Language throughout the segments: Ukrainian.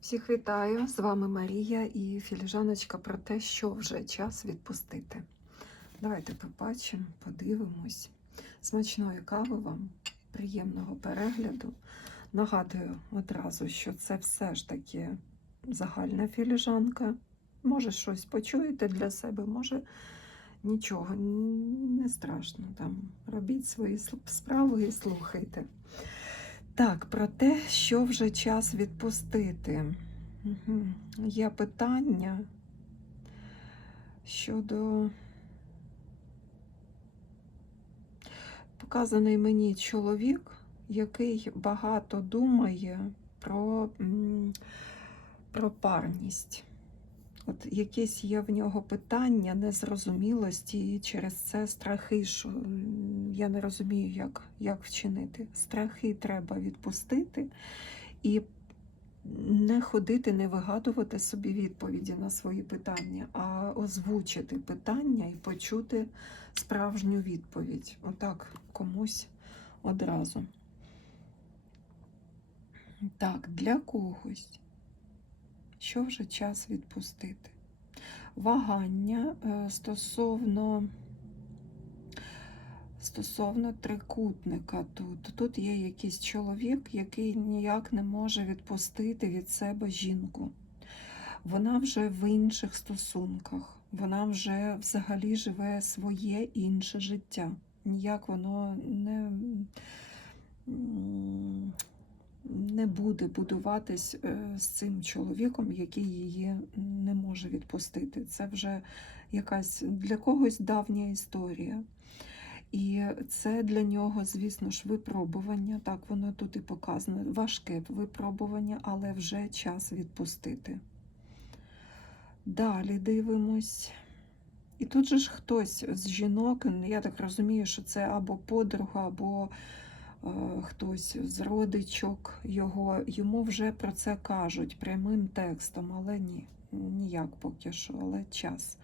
Всіх вітаю! З вами Марія і філіжаночка про те, що вже час відпустити. Давайте побачимо, подивимось. Смачної кави вам, приємного перегляду. Нагадую одразу, що це все ж таки загальна філіжанка. Може, щось почуєте для себе, може нічого, не страшно. Там робіть свої справи і слухайте. Так, про те, що вже час відпустити. Угу. Є питання щодо показаний мені чоловік, який багато думає про, про парність. От якесь є в нього питання незрозумілості, і через це страхи, що я не розумію, як, як вчинити. Страхи треба відпустити і не ходити, не вигадувати собі відповіді на свої питання, а озвучити питання і почути справжню відповідь. Отак комусь одразу. Так, для когось що вже час відпустити. Вагання е, стосовно стосовно трикутника тут. Тут є якийсь чоловік, який ніяк не може відпустити від себе жінку. Вона вже в інших стосунках, вона вже взагалі живе своє інше життя. Ніяк воно не не буде будуватись е, з цим чоловіком, який її не може відпустити. Це вже якась для когось давня історія. І це для нього, звісно ж, випробування. Так, воно тут і показано. Важке випробування, але вже час відпустити. Далі дивимось. І тут же ж хтось з жінок, я так розумію, що це або подруга, або хтось з родичок його, йому вже про це кажуть прямим текстом, але ні, ніяк поки що, але час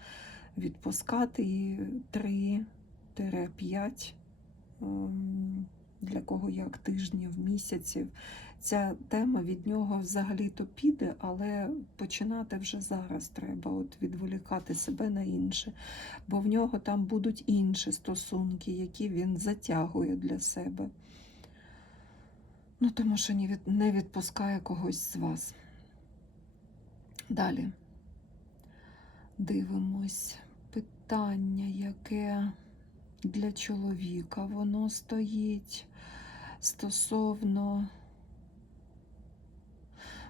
відпускати і 3-5 ем, для кого як тижнів, місяців. Ця тема від нього взагалі-то піде, але починати вже зараз треба от відволікати себе на інше, бо в нього там будуть інші стосунки, які він затягує для себе. Ну, тому що не, відпускає когось з вас. Далі дивимось питання, яке для чоловіка воно стоїть стосовно.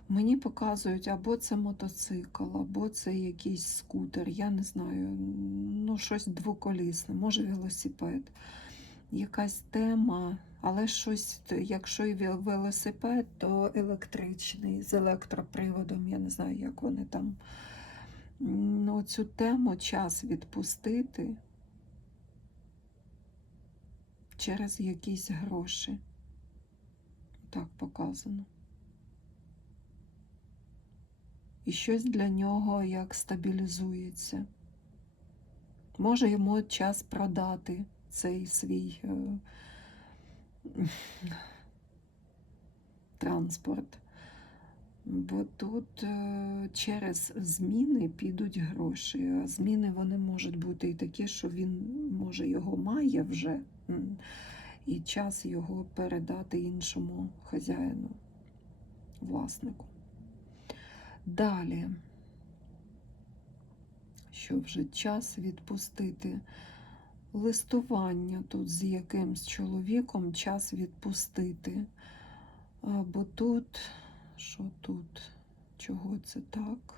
Мені показують, або це мотоцикл, або це якийсь скутер. Я не знаю, ну щось двоколісне, може велосипед. Якась тема. Але щось, якщо і велосипед, то електричний з електроприводом, я не знаю, як вони там. Ну, Цю тему час відпустити через якісь гроші. Так показано. І щось для нього як стабілізується. Може йому час продати цей свій. Е, транспорт. Бо тут е, через зміни підуть гроші. А зміни вони можуть бути і такі, що він, може, його має вже, і час його передати іншому хазяїну, власнику. Далі, що вже час відпустити листування тут з якимсь чоловіком час відпустити. Бо тут, що тут? Чого це так?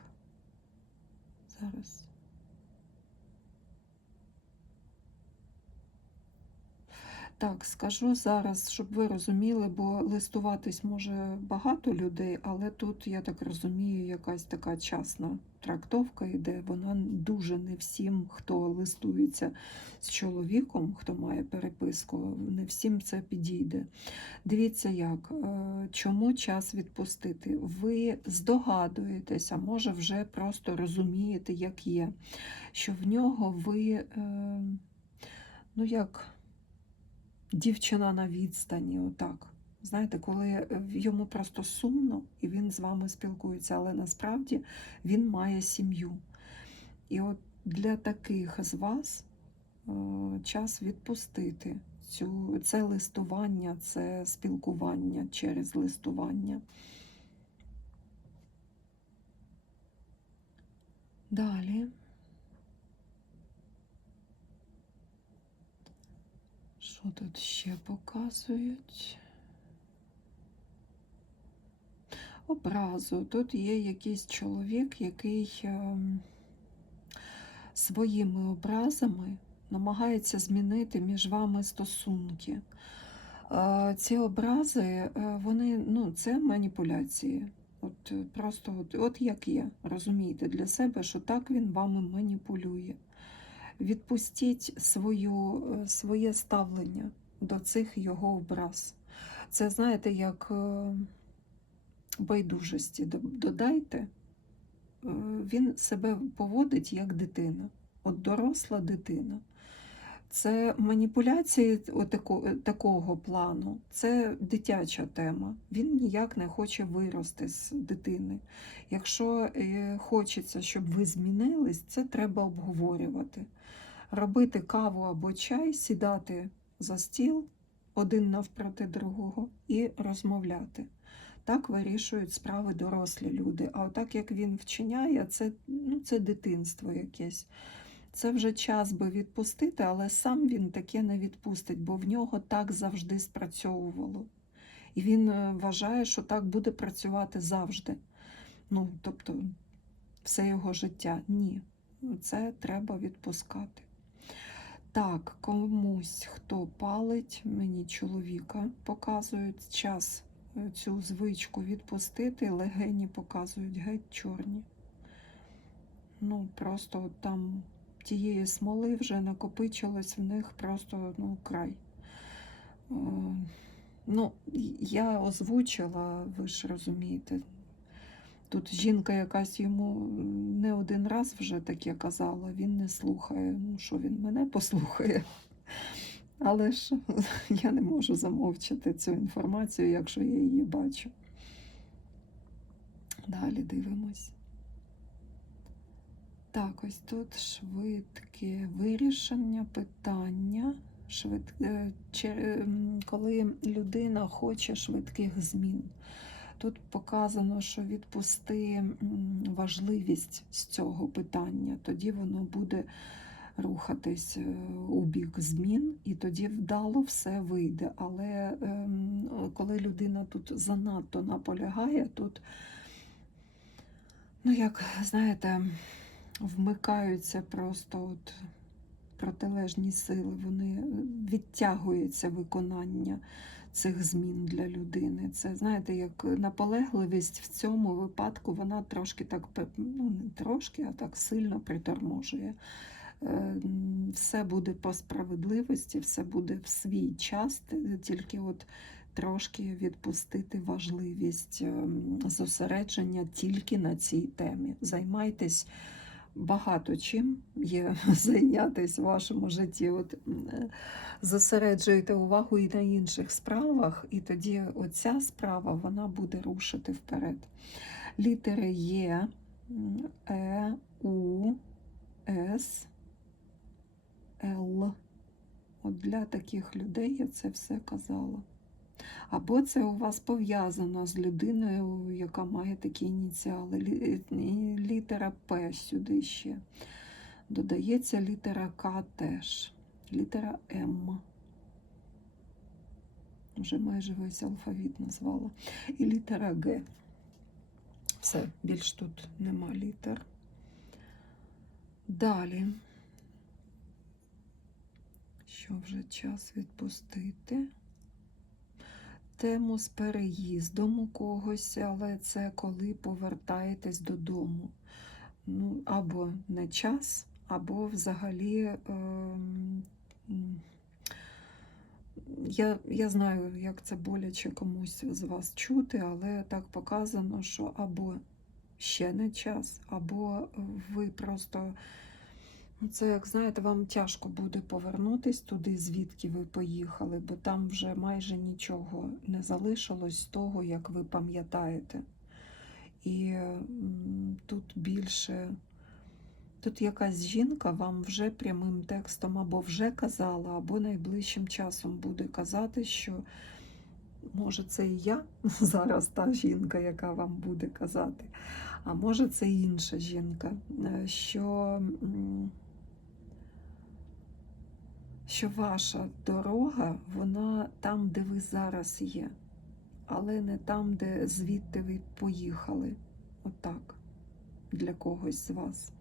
Зараз. Так, скажу зараз, щоб ви розуміли, бо листуватись може багато людей, але тут, я так розумію, якась така часна трактовка йде. Вона дуже не всім, хто листується з чоловіком, хто має переписку, не всім це підійде. Дивіться, як, е, чому час відпустити? Ви здогадуєтеся, може вже просто розумієте, як є, що в нього ви, е, ну як дівчина на відстані, отак. Знаєте, коли е, йому просто сумно і він з вами спілкується, але насправді він має сім'ю. І от для таких з вас е, час відпустити цю, це листування, це спілкування через листування. Далі. Що тут ще показують? Образу. Тут є якийсь чоловік, який ем, своїми образами намагається змінити між вами стосунки. Е, Ці образи, е, вони, ну, це маніпуляції. От е, просто от, от як є, розумієте, для себе, що так він вами маніпулює. Відпустіть свою, е, своє ставлення до цих його образ. Це, знаєте, як е, байдужості додайте, е, він себе поводить як дитина, от доросла дитина. Це маніпуляції отако- такого плану, це дитяча тема. Він ніяк не хоче вирости з дитини. Якщо е, хочеться, щоб ви змінились, це треба обговорювати. Робити каву або чай, сідати за стіл один навпроти другого і розмовляти. Так вирішують справи дорослі люди. А отак як він вчиняє, це, ну, це дитинство якесь. Це вже час би відпустити, але сам він таке не відпустить, бо в нього так завжди спрацьовувало. І він е, вважає, що так буде працювати завжди. Ну, тобто, все його життя. Ні. Це треба відпускати. Так, комусь, хто палить, мені чоловіка показують час е, цю звичку відпустити, легені показують геть чорні. Ну, просто там тієї смоли вже накопичилось в них просто ну, край. Е, Ну, я озвучила, ви ж розумієте. Тут жінка якась йому не один раз вже таке казала, він не слухає. Ну що він мене послухає? Але ж я не можу замовчати цю інформацію, якщо я її бачу. Далі дивимось. Так, ось тут швидке вирішення питання. Швид... е, ем, Коли людина хоче швидких змін. Тут показано, що відпусти важливість з цього питання, тоді воно буде рухатись е, у бік змін, і тоді вдало все вийде. Але коли людина тут занадто наполягає, тут, ну як знаєте, вмикаються просто от протилежні сили, вони відтягується виконання цих змін для людини. Це, знаєте, як наполегливість в цьому випадку, вона трошки так, ну не трошки, а так сильно приторможує. Е, Все буде по справедливості, все буде в свій час, тільки от трошки відпустити важливість ем, зосередження тільки на цій темі. Займайтесь багато чим є зайнятися в вашому житті. От е, зосереджуєте увагу і на інших справах, і тоді оця справа вона буде рушити вперед. Літери Є, Е, У, С, Л. От для таких людей я це все казала. Або це у вас пов'язано з людиною, яка має такі ініціали. Літера П сюди ще. Додається літера К теж. Літера М. Вже майже весь алфавіт назвала. І літера Г. Все, більш тут нема літер. Далі. Що вже час відпустити? Тему з переїздом у когось, але це коли повертаєтесь додому. Ну, або не час, або взагалі. м, я, я знаю, як це боляче комусь з вас чути, але так показано, що або ще не час, або ви просто Це, як знаєте, вам тяжко буде повернутись туди, звідки ви поїхали, бо там вже майже нічого не залишилось з того, як ви пам'ятаєте. І тут більше, тут якась жінка вам вже прямим текстом або вже казала, або найближчим часом буде казати, що може це і я зараз та жінка, яка вам буде казати, а може це інша жінка, е, що. Що ваша дорога, вона там, де ви зараз є, але не там, де звідти ви поїхали. Отак, для когось з вас.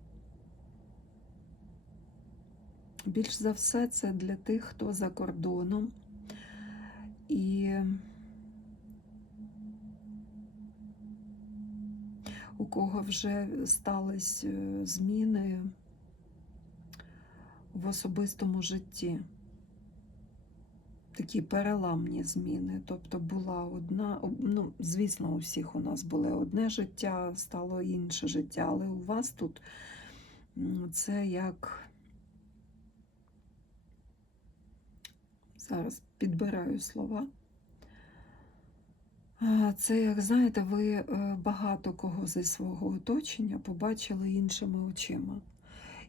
Більш за все, це для тих, хто за кордоном. І у кого вже стались е, зміни в особистому житті. Такі переламні зміни. Тобто була одна, ну, звісно, у всіх у нас було одне життя, стало інше життя, але у вас тут це як. Зараз підбираю слова. Це, як знаєте, ви е, багато кого зі свого оточення побачили іншими очима.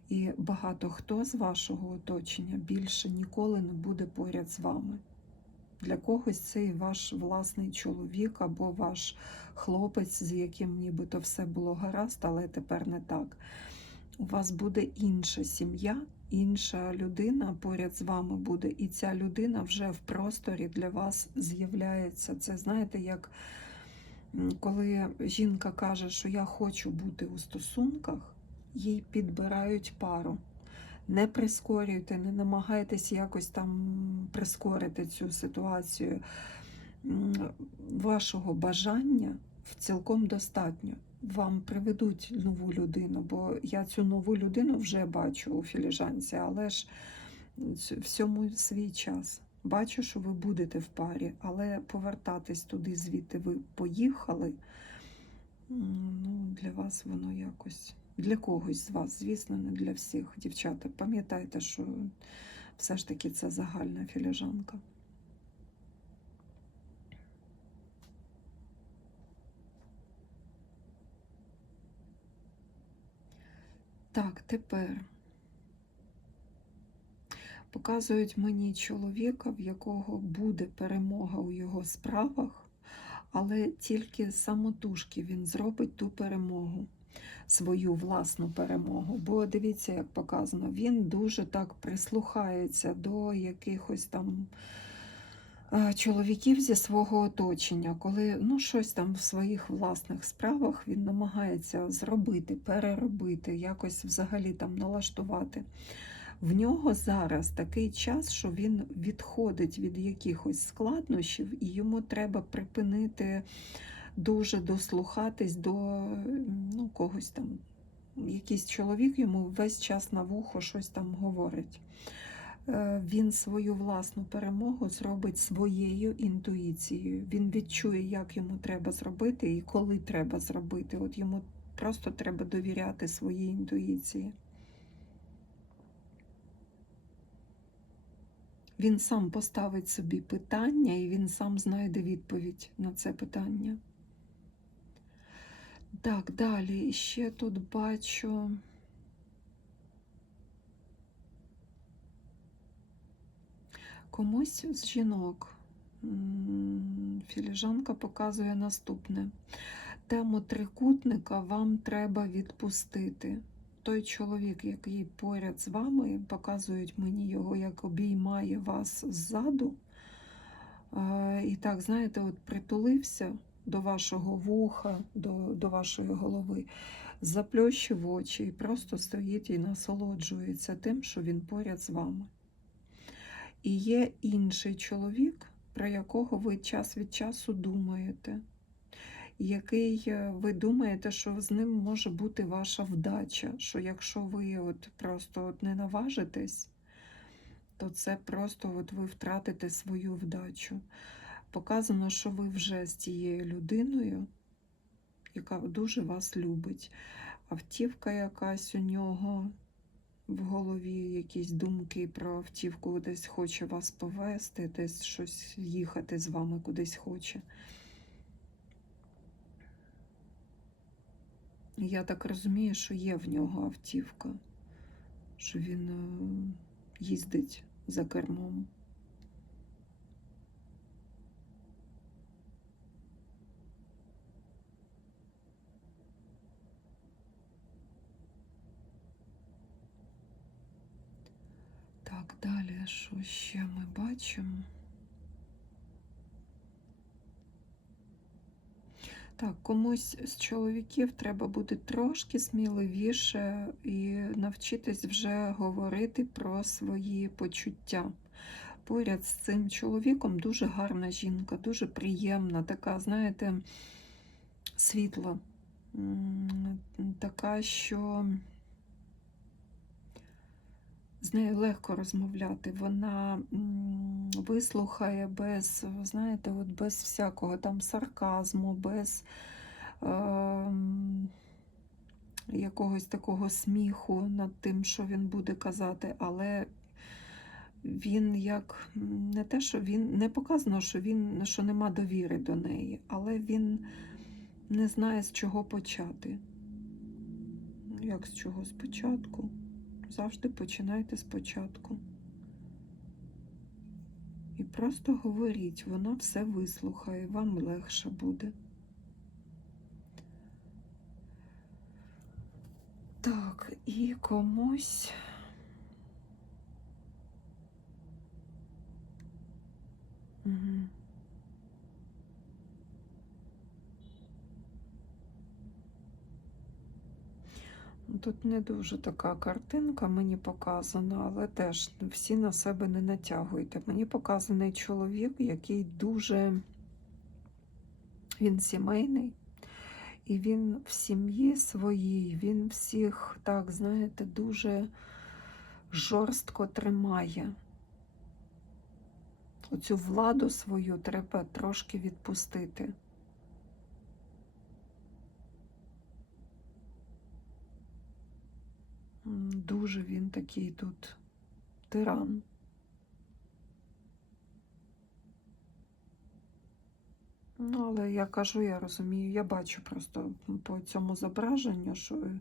І багато хто з вашого оточення більше ніколи не буде поряд з вами. Для когось це і ваш власний чоловік або ваш хлопець, з яким нібито все було гаразд, але тепер не так. У вас буде інша сім'я, інша людина поряд з вами буде, і ця людина вже в просторі для вас з'являється. Це знаєте, як коли жінка каже, що я хочу бути у стосунках їй підбирають пару. Не прискорюйте, не намагайтесь якось там прискорити цю ситуацію. Вашого бажання цілком достатньо. Вам приведуть нову людину, бо я цю нову людину вже бачу у філіжанці, але ж всьому свій час. Бачу, що ви будете в парі, але повертатись туди, звідти ви поїхали. Ну, для вас воно якось для когось з вас, звісно, не для всіх дівчата. Пам'ятайте, що все ж таки це загальна філіжанка. Так, тепер показують мені чоловіка, в якого буде перемога у його справах, але тільки самотужки він зробить ту перемогу свою власну перемогу. Бо дивіться, як показано, він дуже так прислухається до якихось там чоловіків зі свого оточення, коли ну, щось там в своїх власних справах він намагається зробити, переробити, якось взагалі там налаштувати. В нього зараз такий час, що він відходить від якихось складнощів, і йому треба припинити дуже дослухатись до ну, когось там. Якийсь чоловік йому весь час на вухо щось там говорить. Е, Він свою власну перемогу зробить своєю інтуїцією. Він відчує, як йому треба зробити і коли треба зробити. От йому просто треба довіряти своїй інтуїції. Він сам поставить собі питання і він сам знайде відповідь на це питання. Так, далі ще тут бачу. Комусь з жінок філіжанка показує наступне. Тему трикутника вам треба відпустити. Той чоловік, який поряд з вами, показують мені його, як обіймає вас ззаду. Е, І так, знаєте, от притулився до вашого вуха, до, до вашої голови, заплющив очі і просто стоїть і насолоджується тим, що він поряд з вами. І є інший чоловік, про якого ви час від часу думаєте, який е, ви думаєте, що з ним може бути ваша вдача, що якщо ви от просто от не наважитесь, то це просто от ви втратите свою вдачу. Показано, що ви вже з тією людиною, яка дуже вас любить. Автівка якась у нього, в голові якісь думки про автівку, десь хоче вас повезти, десь щось їхати з вами кудись хоче. Я так розумію, що є в нього автівка, що він е, їздить за кермом. Так, далі, що ще ми бачимо? Так, комусь з чоловіків треба бути трошки сміливіше і навчитись вже говорити про свої почуття. Поряд з цим чоловіком дуже гарна жінка, дуже приємна, така, знаєте, світла, така, що з нею легко розмовляти. Вона вислухає без, знаєте, от без всякого там сарказму, без е, якогось такого сміху над тим, що він буде казати, але він як не те, що він не показано, що він що нема довіри до неї, але він не знає, з чого почати. Як з чого спочатку? Завжди починайте спочатку. І просто говоріть, вона все вислухає, вам легше буде. Так, і комусь. Тут не дуже така картинка мені показана, але теж всі на себе не натягуйте. Мені показаний чоловік, який дуже він сімейний, і він в сім'ї своїй, він всіх, так, знаєте, дуже жорстко тримає. Оцю владу свою треба трошки відпустити. Дуже він такий тут тиран. Ну, але я кажу, я розумію, я бачу просто по цьому зображенню, що е,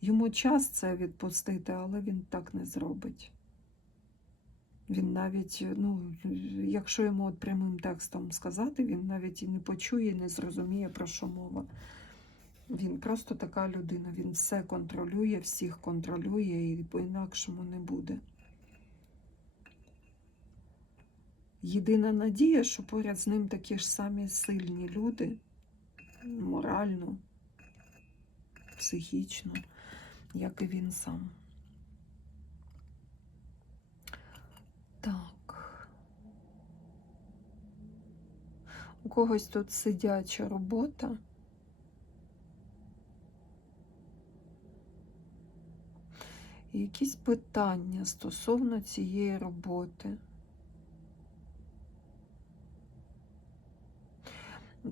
йому час це відпустити, але він так не зробить. Він навіть, е, ну, якщо йому от прямим текстом сказати, він навіть і не почує, і не зрозуміє, про що мова. Він просто така людина, він все контролює, всіх контролює і по-інакшому не буде. Єдина надія, що поряд з ним такі ж самі сильні люди, морально, психічно, як і він сам. Так. У когось тут сидяча робота. Якісь питання стосовно цієї роботи.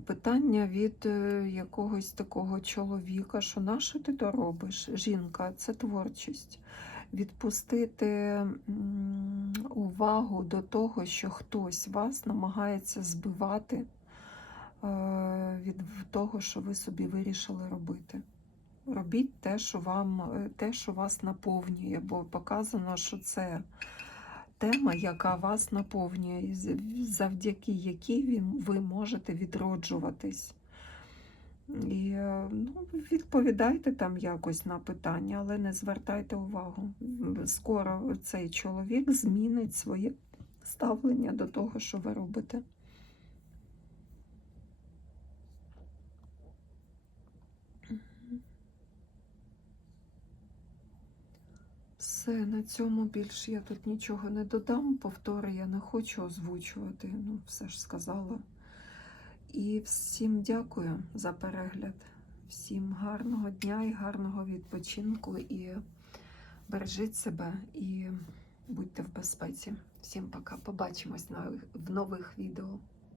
Питання від е, якогось такого чоловіка, що на що ти то робиш? Жінка, це творчість. Відпустити увагу до того, що хтось вас намагається збивати е, від того, що ви собі вирішили робити. Робіть те, що вам, е, те, що вас наповнює, бо показано, що це тема, яка вас наповнює, завдяки якій ви можете відроджуватись. І е, ну, відповідайте там якось на питання, але не звертайте увагу. Скоро цей чоловік змінить своє ставлення до того, що ви робите. Все, на цьому більше я тут нічого не додам. Повтори я не хочу озвучувати, ну, все ж сказала. І всім дякую за перегляд. Всім гарного дня і гарного відпочинку. І бережіть себе і будьте в безпеці. Всім пока. Побачимось в нових відео.